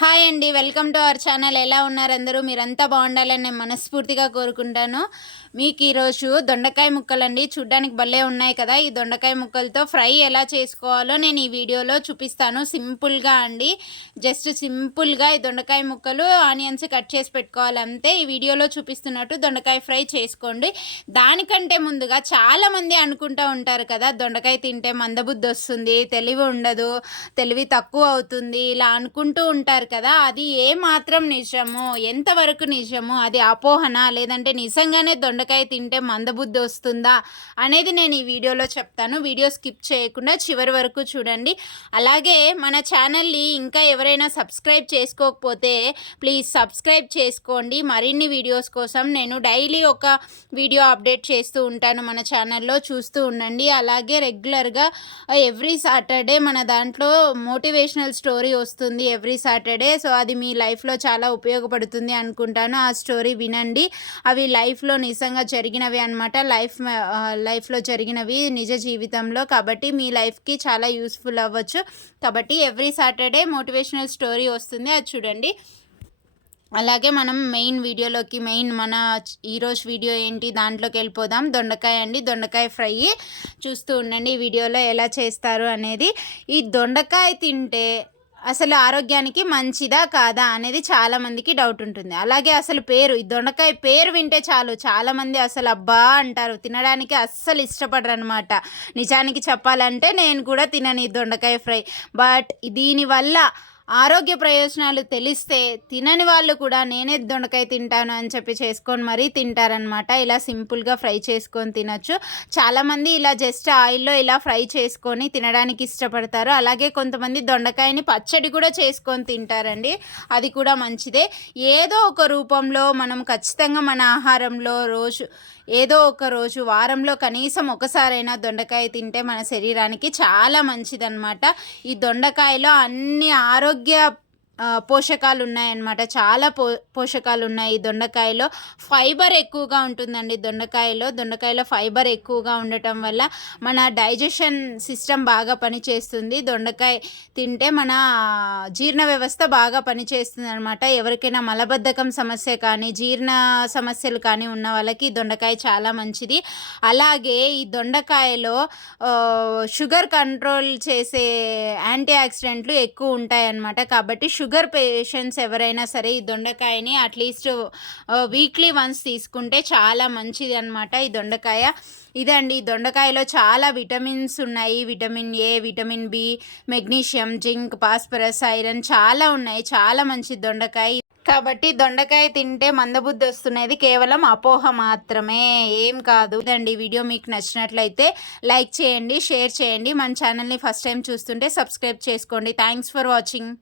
Hi అండి welcome to our channel ఎలా ఉన్నారు అందరూ? మీరంతా బాగుండాలని నేను మనస్ఫూర్తిగా కోరుకుంటాను. మీకు ఈరోజు దొండకాయ ముక్కలండి. చూడ్డానికి భలే ఉన్నాయి కదా. ఈ దొండకాయ ముక్కలతో ఫ్రై ఎలా చేసుకోవాలో నేను ఈ వీడియోలో చూపిస్తాను. సింపుల్గా అండి. జస్ట్ సింపుల్గా ఈ దొండకాయ ముక్కలు ఆనియన్స్ కట్ చేసి పెట్టుకోవాలి అంతే. ఈ వీడియోలో చూపిస్తున్నట్టు దొండకాయ ఫ్రై చేసుకోండి. దానికంటే ముందుగా చాలామంది అనుకుంటూ ఉంటారు కదా దొండకాయ తింటే మందబుద్ధి వస్తుంది తెలివి ఉండదు తెలివి తక్కువ అవుతుంది ఇలా అనుకుంటూ ఉంటారు కదా అది ఏ మాత్రం నిజము ఎంతవరకు నిజము అది అపోహన లేదంటే నిజంగానే దొండకాయ తింటే మందబుద్ధి వస్తుందా అనేది నేను ఈ వీడియోలో చెప్తాను. వీడియో స్కిప్ చేయకుండా చివరి వరకు చూడండి. అలాగే మన ఛానల్ని ఇంకా ఎవరైనా సబ్స్క్రైబ్ చేసుకోకపోతే ప్లీజ్ సబ్స్క్రైబ్ చేసుకోండి. మరిన్ని వీడియోస్ కోసం నేను డైలీ ఒక వీడియో అప్డేట్ చేస్తూ ఉంటాను మన ఛానల్లో. చూస్తూ ఉండండి. అలాగే రెగ్యులర్గా ఎవ్రీ సాటర్డే మన దాంట్లో మోటివేషనల్ స్టోరీ వస్తుంది. ఎవ్రీ సాటర్డే సో అది మీ లైఫ్లో చాలా ఉపయోగపడుతుంది అనుకుంటాను. ఆ స్టోరీ వినండి. అవి లైఫ్లో నిజంగా జరిగినవి అనమాట లైఫ్ లైఫ్లో జరిగినవి నిజ జీవితంలో కాబట్టి మీ లైఫ్కి చాలా యూస్ఫుల్ అవ్వచ్చు. కాబట్టి ఎవ్రీ సాటర్డే మోటివేషనల్ స్టోరీ వస్తుంది. అది చూడండి. అలాగే మనం మెయిన్ వీడియోలోకి మెయిన్ మన ఈరోజు వీడియో ఏంటి దాంట్లోకి వెళ్ళిపోదాం. దొండకాయ అండి. దొండకాయ ఫ్రై చూస్తూ ఉండండి. ఈ వీడియోలో ఎలా చేస్తారు అనేది. ఈ దొండకాయ తింటే అసలు ఆరోగ్యానికి మంచిదా కాదా అనేది చాలామందికి డౌట్ ఉంటుంది. అలాగే అసలు పేరు ఈ దొండకాయ పేరు వింటే చాలు. చాలామంది అసలు అబ్బా అంటారు. తినడానికి అస్సలు ఇష్టపడరు అనమాట నిజానికి చెప్పాలంటే నేను కూడా తినని దొండకాయ ఫ్రై. బట్ దీనివల్ల ఆరోగ్య ప్రయోజనాలు తెలిస్తే తినని వాళ్ళు కూడా నేనే దొండకాయ తింటాను అని చెప్పి చేసుకొని మరీ తింటారనమాట ఇలా సింపుల్గా ఫ్రై చేసుకొని తినచ్చు. చాలామంది ఇలా జస్ట్ ఆయిల్లో ఇలా ఫ్రై చేసుకొని తినడానికి ఇష్టపడతారు. అలాగే కొంతమంది దొండకాయని పచ్చడి కూడా చేసుకొని తింటారండి. అది కూడా మంచిదే. ఏదో ఒక రూపంలో మనం ఖచ్చితంగా మన ఆహారంలో రోజు ఏదో ఒక రోజు వారంలో కనీసం ఒకసారైనా దొండకాయ తింటే మన శరీరానికి చాలా మంచిదన్నమాట. ఈ దొండకాయలో అన్ని ఆరోగ్య જગ્યા పోషకాలు ఉన్నాయన్నమాట చాలా పో పోషకాలు ఉన్నాయి దొండకాయలో. ఫైబర్ ఎక్కువగా ఉంటుందండి దొండకాయలో. దొండకాయలో ఫైబర్ ఎక్కువగా ఉండటం వల్ల మన డైజెషన్ సిస్టమ్ బాగా పనిచేస్తుంది. దొండకాయ తింటే మన జీర్ణ వ్యవస్థ బాగా పనిచేస్తుంది అనమాట ఎవరికైనా మలబద్ధకం సమస్య కానీ జీర్ణ సమస్యలు కానీ ఉన్న వాళ్ళకి దొండకాయ చాలా మంచిది. అలాగే ఈ దొండకాయలో షుగర్ కంట్రోల్ చేసే యాంటీ ఆక్సిడెంట్లు ఎక్కువ ఉంటాయన్నమాట. కాబట్టి షుగర్ షుగర్ పేషెంట్స్ ఎవరైనా సరే ఈ దొండకాయని అట్లీస్ట్ వీక్లీ వన్స్ తీసుకుంటే చాలా మంచిది అనమాట ఈ దొండకాయ. ఇదండి ఈ దొండకాయలో చాలా విటమిన్స్ ఉన్నాయి. Vitamin A vitamin B magnesium zinc phosphorus iron చాలా ఉన్నాయి. చాలా మంచి దొండకాయ. కాబట్టి దొండకాయ తింటే మందబుద్ధి వస్తున్నది కేవలం అపోహ మాత్రమే ఏం కాదు. ఇదండి వీడియో మీకు నచ్చినట్లయితే లైక్ చేయండి షేర్ చేయండి. మన ఛానల్ని ఫస్ట్ టైం చూస్తుంటే సబ్స్క్రైబ్ చేసుకోండి. Thanks for watching.